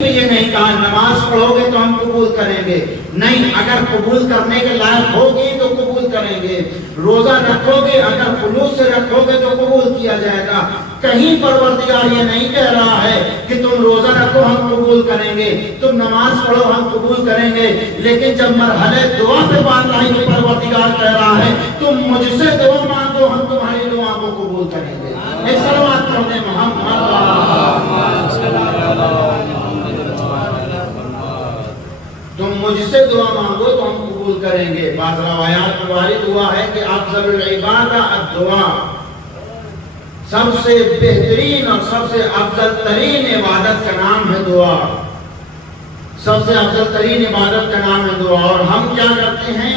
یہ نہیں کہا نماز پڑھو گے تو ہم قبول کریں گے، نہیں، اگر قبول کرنے کے لائق ہوگی تو قبول کریں گے، روزہ رکھو گے اگر خلوص سے رکھو گے تو قبول کیا جائے گا۔ کہیں پروردگار یہ نہیں کہہ رہا ہے کہ تم روزہ رکھو ہم قبول کریں گے، تم نماز پڑھو ہم قبول کریں گے، لیکن جب مرحلے دعا پہ بات آئی تو پروردگار کہہ رہا ہے تم مجھ سے دعا مانگو ہم تمہاری دعا کو قبول کریں گے۔ صلوات پڑھنے تم مجھ سے دعا مانگو تو ہم قبول کریں گے۔ بعض روایات میں وارد ہوا ہے کہ افضل العبادہ الدعاء، سب سے بہترین اور سب سے افضل ترین عبادت کا نام ہے دعا، سب سے افضل ترین عبادت کا نام ہے دعا۔ اور ہم کیا کرتے ہیں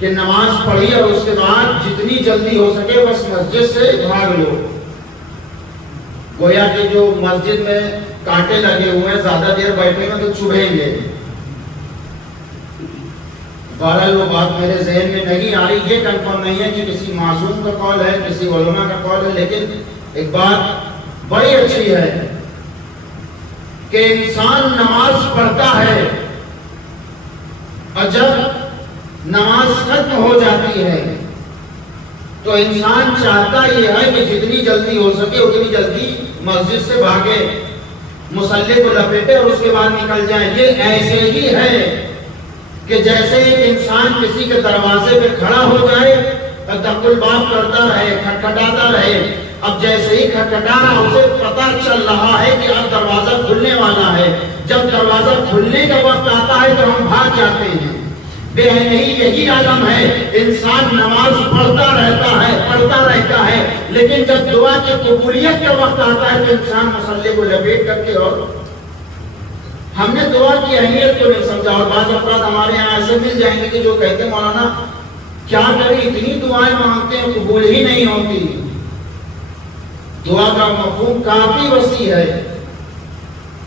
کہ نماز پڑھی اور اس کے بعد جتنی جلدی ہو سکے بس مسجد سے بھاگ لو، گویا کہ جو مسجد میں کانٹے لگے ہوئے ہیں زیادہ دیر بیٹھے گا تو چبھیں گے۔ بہرحال وہ بات میرے ذہن میں نہیں آ رہی، یہ کنفرم نہیں ہے کہ کسی معصوم کا قول ہے کسی علماء کا قول ہے، لیکن ایک بات بڑی اچھی ہے کہ انسان نماز پڑھتا ہے اور جب نماز ختم ہو جاتی ہے تو انسان چاہتا یہ ہے کہ جتنی جلدی ہو سکے اتنی جلدی مسجد سے بھاگے، مصلی کو لپیٹے اور اس کے بعد نکل جائے۔ یہ ایسے ہی ہے کہ جیسے ایک انسان کسی کے دروازے پہ کھڑا ہو جائے اور دق الباب کرتا رہے، کھٹکھٹاتا رہے، اب جیسے ہی کھٹکھٹا رہا اسے پتہ چل رہا ہے کہ اب دروازہ کھلنے والا ہے، جب دروازہ کھلنے کا وقت آتا ہے تو ہم بھاگ جاتے ہیں۔ بے نہیں یہی عالم ہے، انسان نماز پڑھتا رہتا ہے لیکن جب دعا کی قبولیت کا وقت آتا ہے تو انسان مصلی کو لپیٹ کر کے، اور ہم نے دعا کی اہمیت کو نہیں سمجھا۔ اور بعض افراد ہمارے یہاں ایسے مل جائیں گے کہ جو کہتے ہیں مولانا کیا کریں اتنی دعائیں مانگتے ہیں قبول ہی نہیں ہوتی۔ دعا کا مفہوم کافی وسیع ہے،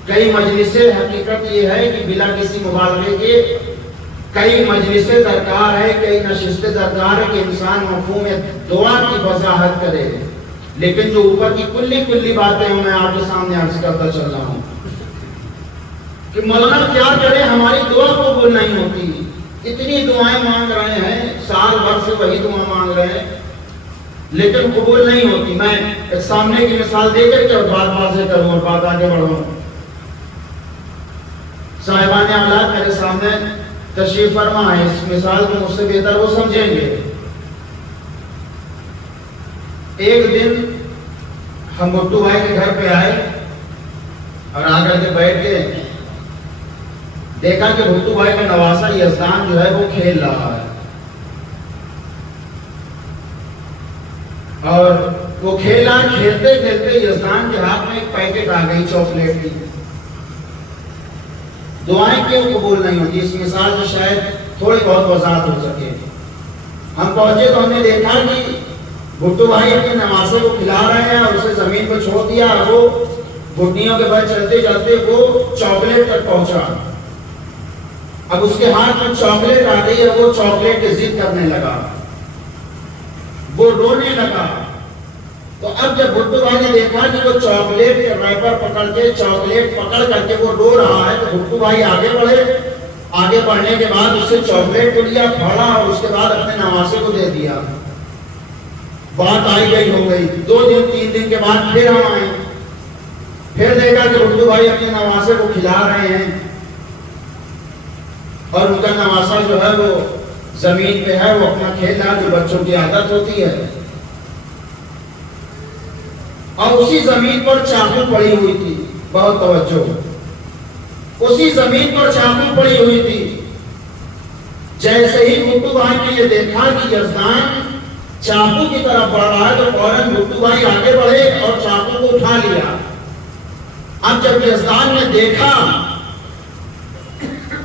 کئی مجلسیں حقیقت یہ ہے کہ بلا کسی مبالغے کے کئی مجلسیں درکار ہے، کئی نشستیں درکار ہے کہ انسان مفہوم دعا کی وضاحت کرے، لیکن جو اوپر کی کلی باتیں ہیں میں آپ کے سامنے عرض کرتا چل رہا ہوں کہ مولانا کیا کریں ہماری دعا قبول نہیں ہوتی، اتنی دعائیں مانگ رہے ہیں، سال بھر سے وہی دعا مانگ رہے ہیں لیکن قبول نہیں ہوتی۔ میں ایک سامنے کی مثال دے کر کے اور بات واضح کروں اور بات آگے بڑھوں۔ صاحبان اولاد میرے سامنے تشریف فرما ہے، اس مثال کو مجھ سے بہتر وہ سمجھیں گے۔ ایک دن ہم بھٹو بھائی کے گھر پہ آئے اور آ کر کے بیٹھ گئے، دیکھا کہ بھٹو بھائی کا نواسا یزدان جو ہے وہ کھیل رہا ہے، اور وہ کھیلا کھیلتے کھیلتے یزدان کے ہاتھ میں ایک پیکٹ آ گئی چاکلیٹ کی۔ دعائیں کیوں قبول نہیں ہوتی، اس مثال میں شاید تھوڑی بہت وضاحت ہو سکے۔ ہم پہنچے تو ہم نے دیکھا کہ بھٹو بھائی اپنے نواسے کو کھلا رہے ہیں اور اسے زمین پر چھوڑ دیا، وہ گھٹنیوں کے بعد چلتے چلتے وہ چاکلیٹ تک پہنچا۔ اب اس کے ہاتھ میں چاکلیٹ آ گئی اور وہ چاکلیٹ کی ضد کرنے لگا، وہ رونے لگا۔ تو اب جب بھٹو بھائی نے دیکھا کہ وہ چاکلیٹ کے ریپر پکڑ کے چاکلیٹ پکڑ کر کے وہ رو رہا ہے تو بھٹو بھائی آگے بڑھے، آگے بڑھنے کے بعد اس سے چاکلیٹ کو لیا، پھاڑا اور اس کے بعد اپنے نواسے کو دے دیا۔ بات آئی گئی ہو گئی، 2 دن 3 دن کے بعد پھر ہم آئے، پھر دیکھا کہ بھٹو بھائی اپنے نواسے کو کھلا رہے ہیں اور ان کا نواسا جو ہے وہ زمین پہ ہے، وہ اپنا کھیل رہا جو بچوں کی عادت ہوتی ہے، اور اسی زمین پر چاقو پڑی ہوئی تھی۔ بہت توجہ، اسی زمین پر چاقو پڑی ہوئی تھی۔ جیسے ہی بھٹو بھائی نے یہ دیکھا کہ یزدان چاقو کی طرف بڑھ رہا ہے تو فوراً بھٹو بھائی آگے بڑھے اور چاقو کو اٹھا لیا۔ اب جب یزدان نے دیکھا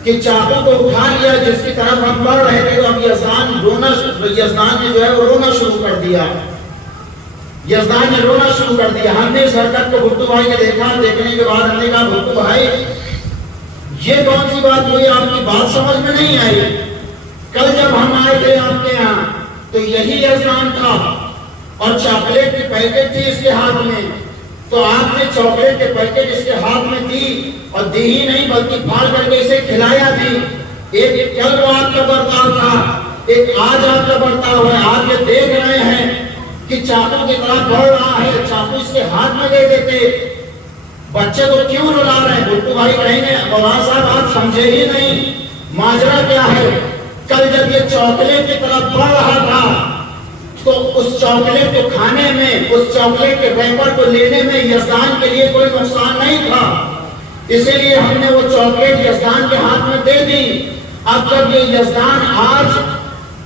کہ چاقو کو اٹھا لیا جس کی طرف ہم بڑھ رہے تھے تو اب یزدان نے جو ہے وہ رونا شروع کر دیا، یزدان نے رونا شروع کر دیا۔ ہم نے اس حرکت کو بھٹو بھائی نے دیکھا، دیکھنے کے بعد ہم نے کہا بھٹو بھائی یہ کون سی بات ہوئی، آپ کی بات سمجھ میں نہیں آئی، کل جب ہم آئے تھے آپ کے یہاں تو یہی یزدان تھا اور چاکلیٹ کی پیکٹ تھی اس کے ہاتھ میں، تو آپ نے چاکلیٹ کے پیکٹ اس کے ہاتھ میں دی اور دی ہی نہیں بلکہ پھاڑ کر کے اسے کھلایا بھی۔ ایک کل وہ آپ کا برتاؤ تھا، ایک آج آپ کا برتاؤ ہے۔ آپ یہ دیکھ رہے ہیں کہ چاقو کی طرف بڑھ رہا ہے، چاقو اس کے ہاتھ میں دے دیتے، بچے کو کیوں رلا رہے ہیں؟ بلٹو بھائی کہیں گے مولانا صاحب آپ سمجھے ہی نہیں، ماجرا کیا ہے؟ کل جب یہ چاکلیٹ کی طرف بڑھ رہا تھا تو اس چاکلیٹ کو کھانے میں، اس چاکلیٹ کے ریپر کو لینے میں یزدان کے لیے کوئی نقصان نہیں تھا، اسی لیے ہم نے وہ چاکلیٹ یزدان کے ہاتھ میں دے دی۔ اب جب یہ یزدان آج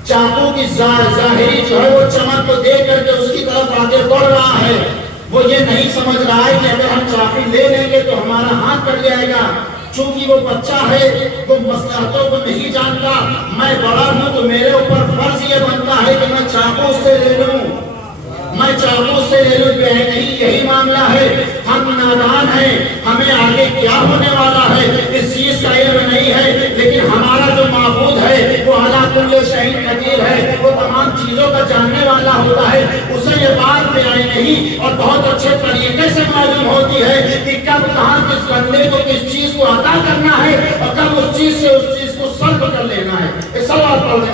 چاقو کی ظاہری جو ہے وہ چمک کو دیکھ کر کے اس کی طرف آگے بڑھ رہا ہے، وہ یہ نہیں سمجھ رہا ہے کہ اگر ہم چاقو لے لیں گے تو ہمارا ہاتھ کٹ جائے گا، چونکہ وہ بچہ ہے، وہ مصلحتوں کو نہیں جانتا۔ میں بڑا ہوں تو میرے اوپر فرض یہ بنتا ہے کہ میں چاقو سے لے لوں، میں چاقو سے لے لوں۔ نہیں، یہی معاملہ ہے، ہم نادان ہیں، ہمیں آگے کیا ہونے والا ہے اس چیز کا علم نہیں ہے، لیکن ہمارا جو معبود ہے وہ اعلیٰ کل شیء قدیر ہے، وہ تمام چیزوں کا جاننے والا ہوتا ہے، اسے یہ بات پہ آئی نہیں اور بہت اچھے طریقے سے معلوم ہوتی ہے کہ کب کہاں کس بندے کو کس چیز کو عطا کرنا ہے اور کب اس چیز سے اس چیز کو سلب کر لینا ہے۔ اس سوال پر